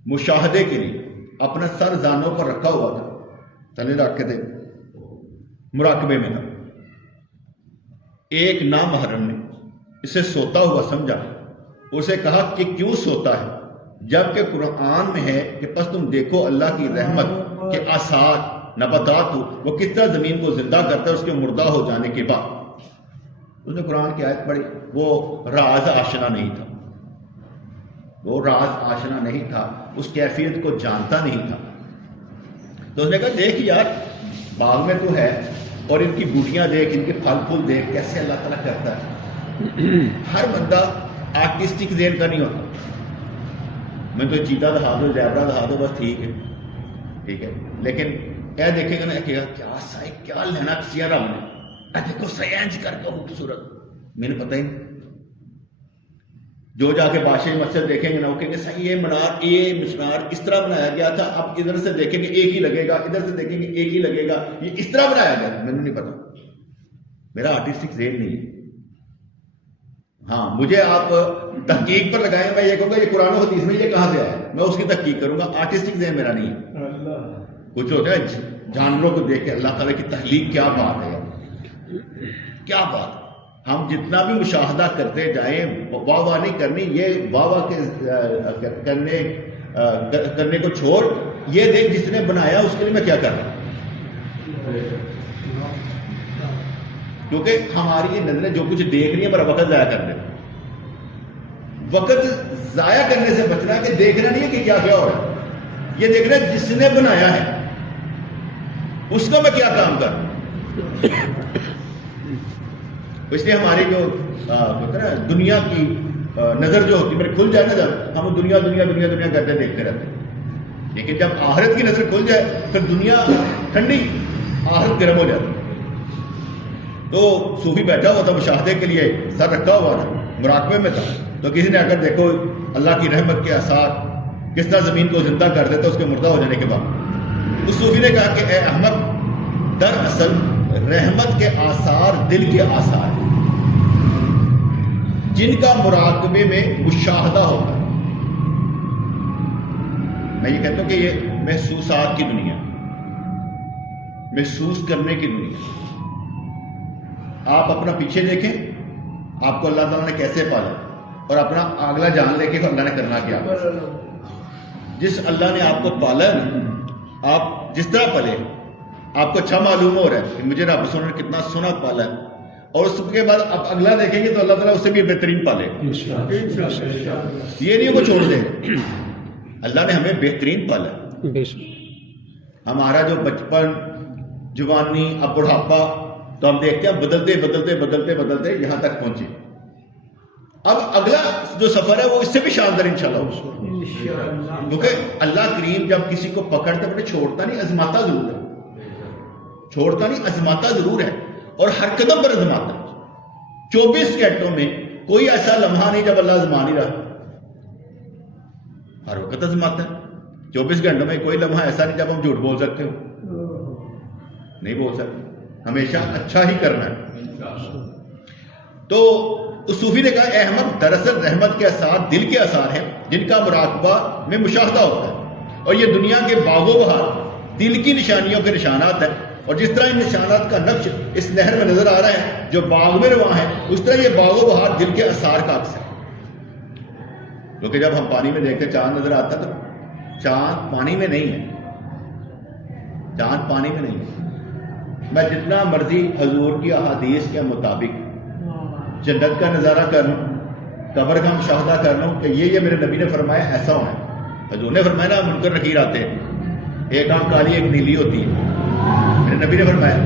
مشاہدے کے لیے اپنا سر زانوں پر رکھا ہوا تھا، تلے رکھ کے تھے، مراقبے میں تھا. ایک نامحرم نے اسے سوتا ہوا سمجھا، اسے کہا کہ کیوں سوتا ہے جبکہ قرآن میں ہے کہ پس تم دیکھو اللہ کی رحمت کے آثار نباتات ہو، وہ کس طرح زمین کو زندہ کرتا ہے اس کے مردہ ہو جانے کے بعد. اس نے قرآن کی آیت پڑھی، وہ راز آشنا نہیں تھا، وہ راز آشنا نہیں تھا، اس کیفیت کو جانتا نہیں تھا. تو اس نے کہا دیکھ یار باغ میں تو ہے اور ان کی بوٹیاں دیکھ، ان کے پھل پھول دیکھ کیسے اللہ تعالیٰ کرتا ہے. ہر بندہ آرٹسٹک ذہن کا نہیں ہوتا. میں تو چیتا دکھا دو، زیبرا دکھا دو، بس ٹھیک ہے. لیکن کیا دیکھے گا نا، کہے گا کیا سائے، کیا لینا کیا رب نے، دیکھو سینج کر کے خوبصورت، میں نے پتہ ہی نہیں. جو جا کے بادشاہی مسجد دیکھیں گے نا، وہ کہیں گے صحیح یہ منار اس طرح بنایا گیا تھا، اب ادھر سے دیکھیں گے ایک ہی لگے گا، ادھر سے دیکھیں گے ایک ہی لگے گا، یہ اس طرح بنایا گیا. میں نے نہیں پتا، میرا آرٹسٹک ذہن نہیں ہے. ہاں مجھے آپ تحقیق پر لگائیں، میں یہ کہوں گا یہ قرآن و حدیث میں یہ کہاں سے آیا ہے، میں اس کی تحقیق کروں گا. آرٹسٹک ذہن میرا نہیں ہے. کچھ ہوتا ہے جانوروں کو دیکھ کے اللہ تعالیٰ کی تخلیق، کیا بات ہے، کیا بات. ہم جتنا بھی مشاہدہ کرتے جائیں، واہ واہ نہیں کرنی، یہ واہ واہ کرنے کو چھوڑ، یہ دیکھ جس نے بنایا اس کے لیے میں کیا کر رہا ہوں. کیونکہ ہماری یہ نظریں جو کچھ دیکھ رہی ہیں پر وقت ضائع کر دیں. وقت ضائع کرنے سے بچنا ہے کہ دیکھنا نہیں ہے کہ کیا کیا ہو رہا ہے، یہ دیکھنا ہے جس نے بنایا ہے اس کو میں کیا کام کر رہا ہوں. اس لیے ہماری جو ہوتا ہے نا دنیا کی نظر جو ہوتی ہے، میرے کھل جائے نا جب ہم دنیا دنیا دنیا دنیا کرتے دیکھتے رہتے ہیں، لیکن جب آخرت کی نظر کھل جائے پھر دنیا ٹھنڈی، آخرت گرم ہو جاتی. تو صوفی بیٹھا ہوا تھا مشاہدے کے لیے، سر رکھا ہوا تھا، مراقبے میں تھا. تو کسی نے اگر دیکھو اللہ کی رحمت کے آثار کس طرح زمین کو زندہ کر دیتا اس کے مردہ ہو جانے کے بعد. اس صوفی نے کہا کہ اے احمد، دراصل رحمت کے آثار دل کے آثار ہیں جن کا مراقبے میں مشاہدہ ہوتا ہے. میں یہ کہتا ہوں کہ یہ محسوسات کی دنیا، محسوس کرنے کی دنیا. آپ اپنا پیچھے دیکھیں، آپ کو اللہ تعالیٰ نے کیسے پالا، اور اپنا اگلا جان لے کے اللہ نے کرنا کیا. جس اللہ نے آپ کو پالا ہے نا، آپ جس طرح پلے آپ کو اچھا معلوم ہو رہا ہے کہ مجھے رب سونے نے کتنا سونا پالا ہے، اور اس کے بعد آپ اگلا دیکھیں گے تو اللہ تعالیٰ اس سے بھی بہترین پالے. یہ نہیں کو چھوڑ دے، اللہ نے ہمیں بہترین پالا. ہمارا جو بچپن، جوانی، اب بڑھاپا، تو ہم دیکھتے ہیں بدلتے بدلتے بدلتے بدلتے یہاں تک پہنچے. اب اگلا جو سفر ہے وہ اس سے بھی شاندار انشاءاللہ ہوگا، کیونکہ اللہ کریم جب کسی کو پکڑتا ہے چھوڑتا نہیں، ازماتا ضرور ہے. چھوڑتا نہیں، ازماتا ضرور ہے، اور ہر قدم پر ازماتا ہے. 24 گھنٹوں میں کوئی ایسا لمحہ نہیں جب اللہ ازما نہیں رہا، ہر وقت ازماتا ہے. 24 گھنٹوں میں کوئی لمحہ ایسا نہیں جب ہم جھوٹ بول سکتے ہو، نہیں بول سکتے، ہمیشہ اچھا ہی کرنا ہے. تو اس صوفی نے کہا اے احمد، دراصل رحمت کے اثار دل کے اثار ہیں جن کا مراقبہ میں مشاہدہ ہوتا ہے، اور یہ دنیا کے باغ و بہار دل کی نشانیوں کے نشانات ہیں. اور جس طرح ان نشانات کا نقش اس نہر میں نظر آ رہا ہے جو باغ میں رواں ہے، اس طرح یہ باغ و بہار دل کے اثار کا عکس ہے. کیونکہ جب ہم پانی میں دیکھتے چاند نظر آتا تو چاند پانی میں نہیں ہے، چاند پانی میں نہیں ہے. میں جتنا مرضی حضور کی احادیث کے مطابق جنت کا نظارہ کر لوں، قبر کا مشاہدہ کر لوں کہ یہ میرے نبی نے فرمایا ایسا ہونا ہے، حضور نے فرمایا نا منکر نکیر آتے ہیں، ایک آنکھ کالی ایک نیلی ہوتی ہے، میرے نبی نے فرمایا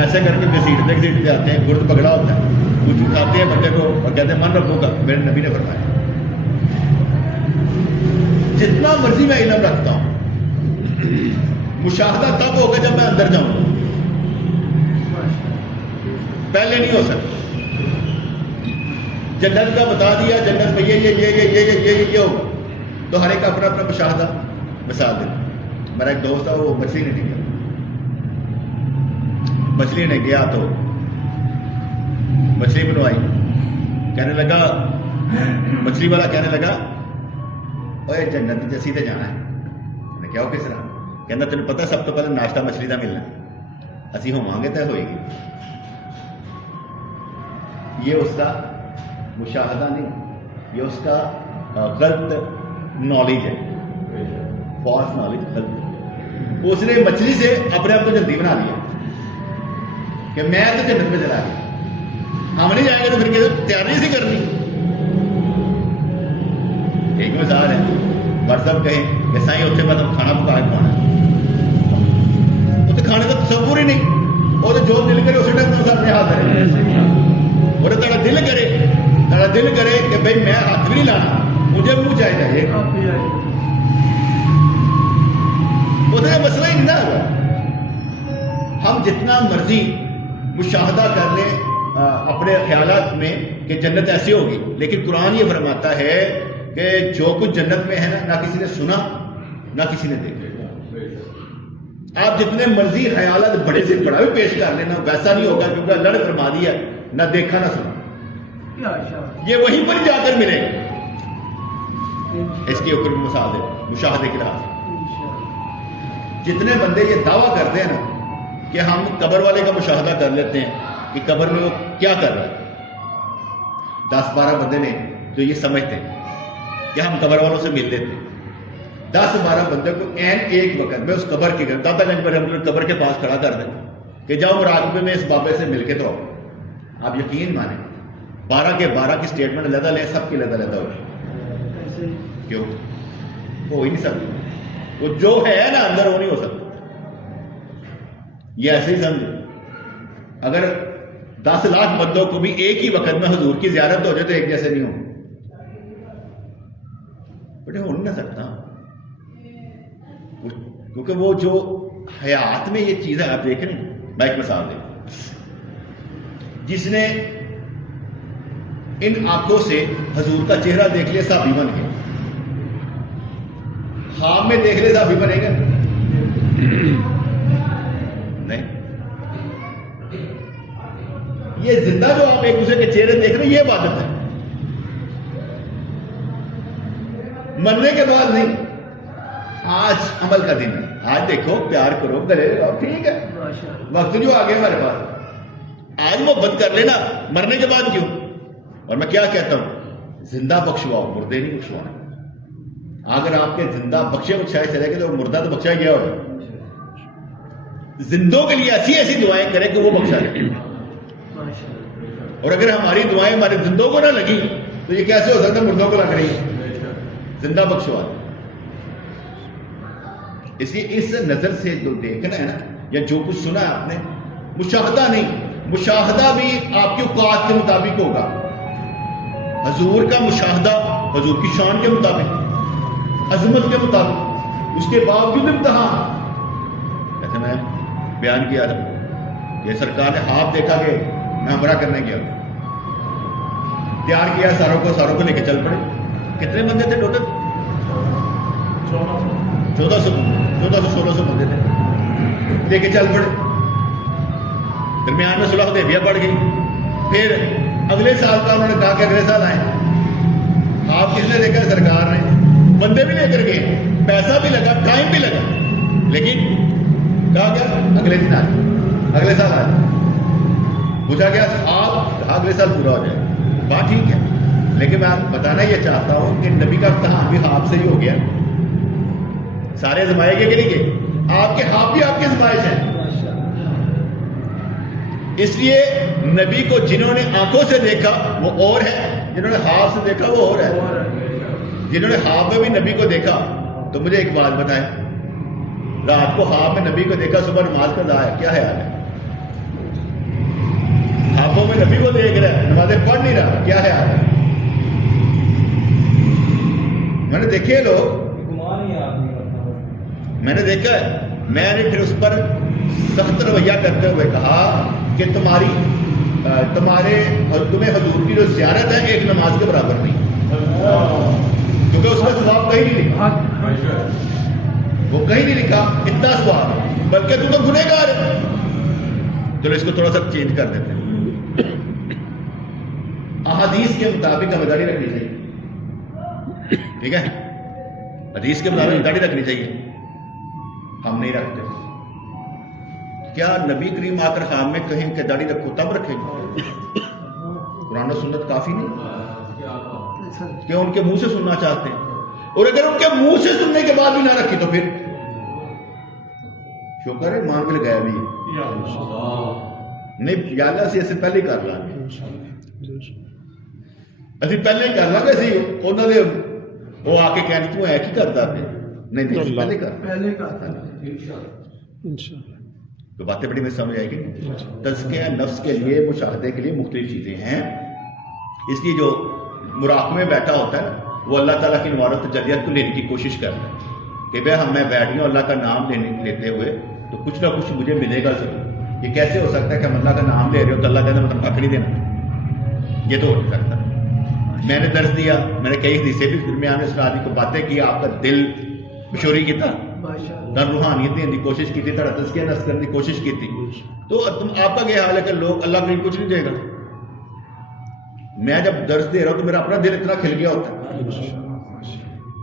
ایسے کر کے گھسیٹتے آتے ہیں، گرد پکڑا ہوتا ہے، کچھ اٹھاتے ہیں بندے کو اور کہتے ہیں من ربوں کا، میرے نبی نے فرمایا جتنا مرضی میں علم رکھتا ہوں، مشاہدہ تب ہوگا جب میں اندر جاؤں، پہلے نہیں ہو سکتا۔ جنت کا بتا دیا جنت میں یہ ہوگا، تو ہر ایک اپنا اپنا مشاہدہ مثال دے۔ میرا ایک دوست تھا، وہ مچھلی نے گیا، مچھلی نے گیا تو مچھلی بنوائی، کہنے لگا، مچھلی والا کہنے لگا اوے جنت جیسی تے جانا ہے۔ میں نے کیا ہو کس طرح؟ کہنا تینوں پتہ سب تو پہلے ناشتہ مچھلی کا ملنا، اسی ہوواں گے تو ہوئے گی۔ یہ اس کا مشاہدہ نہیں، یہ اس کا غلط نالج ہے، فالس نالج، غلط۔ اس نے مچھلی سے اپنے آپ کو جلدی بنا لیا کہ میں تو جنت میں چلا گیا، ہم نہیں جائیں گے تو پھر تیاری سی کرنی۔ ایک مثال ہے، واٹسپ کہیں کہ سائیں اتنے بعد کھانا پکا کے کھانا، وہ تو کھانے کا تصور ہی نہیں، وہ تو جو دل کرے اسی ٹائم تو اپنے ہاتھ کرے، اور تیرا دل کرے کہ بھائی میں ہاتھ بھی نہیں لانا، مجھے منہ چاہیے، وہ تو مسئلہ ہی نہیں نہ۔ ہم جتنا مرضی مشاہدہ کر لیں اپنے خیالات میں کہ جنت ایسی ہوگی، لیکن قرآن یہ فرماتا ہے کہ جو کچھ جنت میں ہے نا، نہ کسی نے سنا نہ کسی نے دیکھا۔ آپ جتنے مرضی خیالات بڑے سے بڑا بھی پیش کر لینا، ویسا نہیں ہوگا، کیونکہ اللہ نے فرما دیا نہ دیکھا نہ سنا، یہ وہیں پر جا کر ملے گا۔ اس کے اوپر مثال ہے مشاہدے کی راہ۔ جتنے بندے یہ دعویٰ کرتے ہیں نا کہ ہم قبر والے کا مشاہدہ کر لیتے ہیں کہ قبر میں وہ کیا کر رہا ہے، 10-12 بندے نے جو یہ سمجھتے ہیں کہ ہم قبر والوں سے مل لیتے ہیں، 10-12 بندے کو این ایک وقت میں اس قبر کی داتا گنج پر قبر کے پاس کھڑا کر دیں کہ جاؤ مراقبے میں اس بابے سے مل کے تو آؤ۔ آپ یقین مانیں 12 کے 12 کی سٹیٹمنٹ علیحدہ لیں، سب کی علیحدہ علیحدہ ہوگی، کیوں؟ ہو ہی نہیں سکتی، وہ جو ہے نا اندر وہ نہیں ہو سکتا۔ یہ ایسے ہی سمجھو، اگر 10 لاکھ بندوں کو بھی ایک ہی وقت میں حضور کی زیارت ہو جائے تو ایک جیسے نہیں ہو، بٹے ہو نہیں سکتا، کیونکہ وہ جو حیات میں یہ چیز ہے آپ دیکھ رہے ہیں۔ میں ایک مثال دیں، جس نے ان آنکھوں سے حضور کا چہرہ دیکھ لیا صحابی بن گیا، خواب میں دیکھ لے صحابی بنے گا نہیں؟ یہ زندہ جو آپ ایک دوسرے کے چہرے دیکھ رہے ہیں، یہ عبادت ہے، مرنے کے بعد نہیں۔ آج عمل کا دن ہے، آج دیکھو پیار کرو، گلے لگاؤ، ٹھیک ہے، وقت جو آ گیا ہمارے پاس، آج محبت کر لینا، مرنے کے بعد کیوں؟ اور میں کیا کہتا ہوں، زندہ بخشواؤ، مردے نہیں بخشوانا۔ اگر آپ کے زندہ بخشے بخشائے چلے گئے تو مردہ تو بخشا گیا ہوگا۔ زندوں کے لیے ایسی ایسی دعائیں کریں کہ وہ بخشا جائے، اور اگر ہماری دعائیں ہمارے زندوں کو نہ لگی تو یہ کیسے ہو سکتا ہے مردوں کو لگ رہی ہے؟ زندہ بخشوا۔ اس لیے اس نظر سے جو دیکھنا ہے نا، یا جو کچھ سنا ہے آپ نے، مشاہدہ نہیں، مشاہدہ بھی آپ کی اوقات کے مطابق ہوگا۔ حضور کا مشاہدہ حضور کی شان کے مطابق، عظمت کے مطابق، اس کے باوجود امتحان۔ ایسے میں بیان کیا تھا کہ سرکار نے خواب دیکھا کہ میں عمرہ کرنے گیا، تیار کیا ساروں کو لے کے چل پڑے۔ کتنے بندے تھے ٹوٹل؟ 1400 بندے تھے، لے کے چل پڑے۔ درمیان میں صلح حدیبیہ پڑ گئی، پھر اگلے سال کا انہوں نے کہا کہ اگلے سال آئیں۔ آپ کس نے دیکھا؟ سرکار نے، بندے بھی لے کر گئے، پیسہ بھی لگا، ٹائم بھی لگا، لیکن کہا کیا اگلے دن آئے، اگلے سال آئے۔ پوچھا گیا آپ اگلے سال پورا ہو جائے، بات ٹھیک ہے، لیکن میں آپ بتانا یہ چاہتا ہوں کہ نبی کا امتحان بھی خواب سے ہی ہو گیا۔ سارے آزمائے گئے کہ نہیں گئے؟ آپ کے خواب بھی آپ کی آزمائش ہیں۔ اس لیے نبی کو جنہوں نے آنکھوں سے دیکھا وہ اور ہے، جنہوں نے خواب سے دیکھا وہ اور ہے۔ جنہوں نے خواب میں بھی نبی کو دیکھا تو مجھے ایک بات بتائیں، رات کو خواب میں نبی کو دیکھا، صبح نماز کا ادا ہے، کیا خیال ہے؟ خوابوں میں نبی کو دیکھ رہا ہے، نمازیں پڑھ نہیں رہا، کیا خیال ہے؟ میں نے دیکھے لوگ، میں نے دیکھا ہے، میں نے پھر اس پر سخت رویہ کرتے ہوئے کہا کہ تمہیں حضور کی جو زیارت ہے ایک نماز کے برابر نہیں، کیونکہ اس کا ثواب کہیں نہیں لکھا، وہ کہیں نہیں لکھا اتنا ثواب، بلکہ تم تو گنہگار ہے۔ چلو اس کو تھوڑا سا چینج کر دیتے ہیں، احادیث کے مطابق ہمیں داڑھی رکھنی چاہیے، ٹھیک ہے؟ حدیث کے مطابق داڑھی رکھنی چاہیے، ہم نہیں رکھتے۔ کیا نبی کریم آ کر خواب میں کہیں کہ داڑھی رکھو تب رکھیں گے؟ قرآن و سنت کافی نہیں کہ ان کے منہ سے سننا چاہتے ہیں؟ اور اگر ان کے منہ سے سننے کے بعد بھی نہ رکھی تو پھر شکر ہے مان کے لگایا بھی نہیں، یا اللہ سے پہلے ہی کر لیں گے، اسی پہلے ہی کر لیں گے، اسی انہوں نے وہ آ کے کہنے تو ہے کی کرتا نہیں پہلے کرتا تو باتیں بڑی میں سمجھ آئے گی۔ تزکیہ نفس کے لیے، مشاہدے کے لیے مختلف چیزیں ہیں، اس لیے جو مراقبے میں بیٹھا ہوتا ہے وہ اللہ تعالیٰ کی انوار و تجلیات کو لینے کی کوشش کرتا ہے کہ بھائی میں بیٹھ گیا اللہ کا نام لیتے ہوئے تو کچھ نہ کچھ مجھے ملے گا ضرور۔ یہ کیسے ہو سکتا ہے کہ ہم اللہ کا نام لے رہے ہو تو اللہ کہتا ہے مطلب حق نہیں دینا؟ یہ تو ہو نہیں سکتا۔ میں نے درس دیا، میں نے کئی حدیثیں بھی درمیان اسرادی کو باتیں کی، آپ کا دل مشوری کی تھا، در روحانیت دینے کی کوشش کی تھی، تھوڑا تزکیہ نفس کرنے کی کوشش کی تھی، تو آپ کا یہ حال ہے کہ لوگ اللہ کو کچھ نہیں دے گا۔ میں جب درس دے رہا ہوں تو میرا اپنا دل اتنا کھل گیا ہوتا ہے،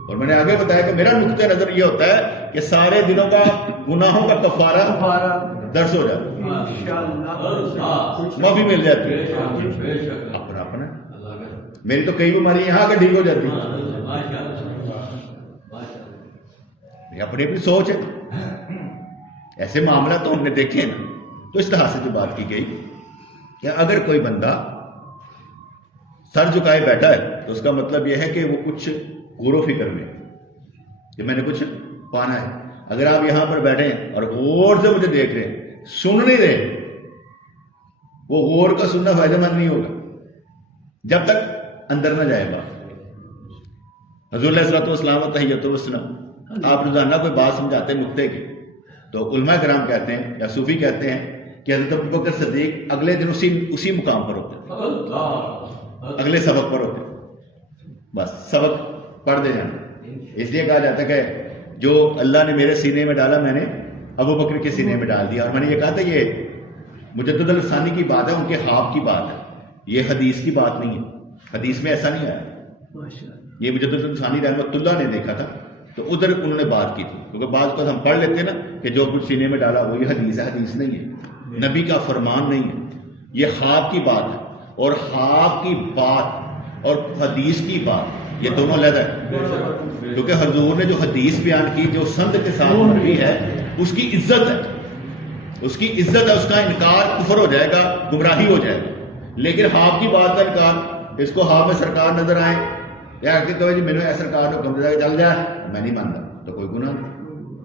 اور میں نے آگے بتایا کہ میرا نقطۂ نظر یہ ہوتا ہے کہ سارے دنوں کا گناہوں کا کفارہ درس ہو جاتا ہے، معافی مل جاتی ہے اپنا اپنا۔ میری تو کئی بیماری یہاں کا ٹھیک ہو جاتی ہے، اپنی اپنی سوچ ہے۔ ایسے معاملہ تو ہم نے دیکھے نا، تو اس طرح سے جو بات کی گئی کہ اگر کوئی بندہ سر جھکائے بیٹھا ہے تو اس کا مطلب یہ ہے کہ وہ کچھ غور و فکر میں کہ میں نے کچھ پانا ہے۔ اگر آپ یہاں پر بیٹھے ہیں اور غور سے مجھے دیکھ رہے ہیں، سن نہیں رہے، وہ غور کا سننا فائدہ مند نہیں ہوگا جب تک اندر نہ جائے بات۔ حضور علیہ الصلوۃ والسلام تحیۃ والسلام، آپ روزانہ کوئی بات سمجھاتے ہیں نقطے کی، تو علماء کرام کہتے ہیں یا صوفی کہتے ہیں کہ حضرت ابوبکر صدیق اگلے دن اسی مقام پر ہوتے ہیں، اگلے سبق پر ہوتے ہیں، بس سبق پڑھ دے جانا۔ اس لیے کہا جاتا ہے کہ جو اللہ نے میرے سینے میں ڈالا میں نے ابوبکر کے سینے میں ڈال دیا۔ اور میں نے یہ کہا تھا یہ مجدد الثانی کی بات ہے، ان کے خواب کی بات ہے، یہ حدیث کی بات نہیں ہے، حدیث میں ایسا نہیں آیا، یہ مجدد الثانی رحمۃ اللہ نے دیکھا تھا تو ادھر انہوں نے بات کی تھی، کیونکہ بعض کو ہم پڑھ لیتے ہیں نا کہ جو کچھ سینے میں ڈالا وہ یہ حدیث ہے، حدیث نہیں ہے، نبی کا فرمان نہیں ہے، یہ خواب کی بات ہے، اور خواب کی بات اور حدیث کی بات یہ دونوں علیحدہ ہے، کیونکہ حضور نے جو حدیث بیان کی جو سند کے ساتھ مروی ہے اس کی عزت ہے، اس کی عزت ہے، اس کا انکار کفر ہو جائے گا، گمراہی ہو جائے گا۔ لیکن خواب کی بات کا انکار، اس کو خواب میں سرکار نظر آئے یا کہ کہو جی میرے سرکار کو گم چل جائے میں نہیں مانتا تو کوئی گناہ نہیں،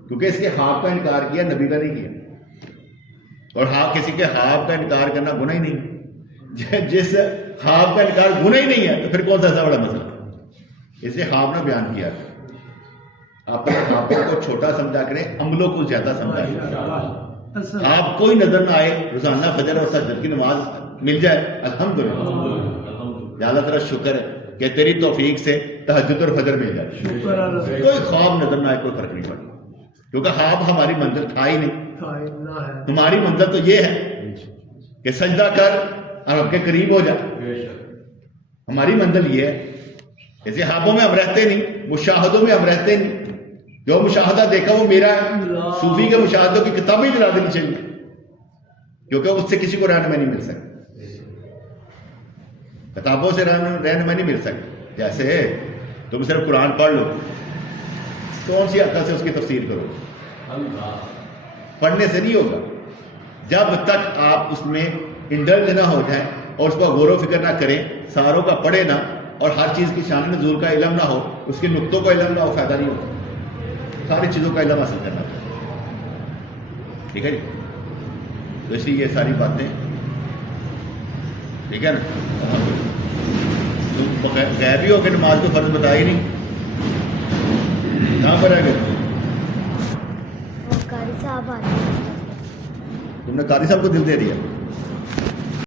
کیونکہ اس کے خواب کا انکار کیا، نبی کا نہیں کیا، اور کسی کے خواب کا انکار کرنا گناہ ہی نہیں، جس خواب کا انکار گناہ ہی نہیں ہے تو پھر کون سا ایسا بڑا مسئلہ؟ اس لیے خواب نے بیان کیا، آپ خوابوں کو چھوٹا سمجھا کریں، عملوں کو زیادہ سمجھا کریں۔ آپ کوئی نظر نہ آئے، روزانہ فجر اور سحر کی نماز مل جائے الحمدللہ، یا اللہ تعالیٰ شکر ہے کہ تیری توفیق سے تہجد اور فجر مل جائے، کوئی خواب نظر نہ آئے کوئی فرق نہیں پڑتا، کیونکہ خواب ہماری منزل تھا ہی نہیں، ہماری منزل تو یہ ہے کہ سجدہ کر اور آپ کے قریب ہو جائے، ہماری منزل یہ ہے۔ ایسے خوابوں میں ہم رہتے نہیں، مشاہدوں میں ہم رہتے نہیں، جو مشاہدہ دیکھا وہ میرا ہے۔ صوفی کے مشاہدوں کی کتابیں جلا دینی چاہیے، کیونکہ اس سے کسی کو رہنمائی نہیں مل سکتی، کتابوں سے رہنمائی نہیں مل سکتی۔ جیسے تم صرف قرآن پڑھ لو، کون سی عقل سے اس کی تفسیر کرو؟ پڑھنے سے نہیں ہوگا، جب تک آپ اس میں انڈلج نہ ہو جائیں اور اس پر غور و فکر نہ کریں، ساروں کا پڑھے نہ، اور ہر چیز کی شان نزول کا علم نہ ہو، اس کے نقطوں کا علم نہ ہو، فائدہ نہیں ہوتا. ساری چیزوں کا علم حاصل کرنا چاہیے. ٹھیک ہے جی. تو اس لیے یہ ساری باتیں ٹھیک ہے نا. تم غیبی ہو کے نماز کو فرض بتایا ہی نہیں، کہاں پر ہے گئے؟ قاری صاحب آتے ہیں. تم نے قاری صاحب کو دل دے دیا.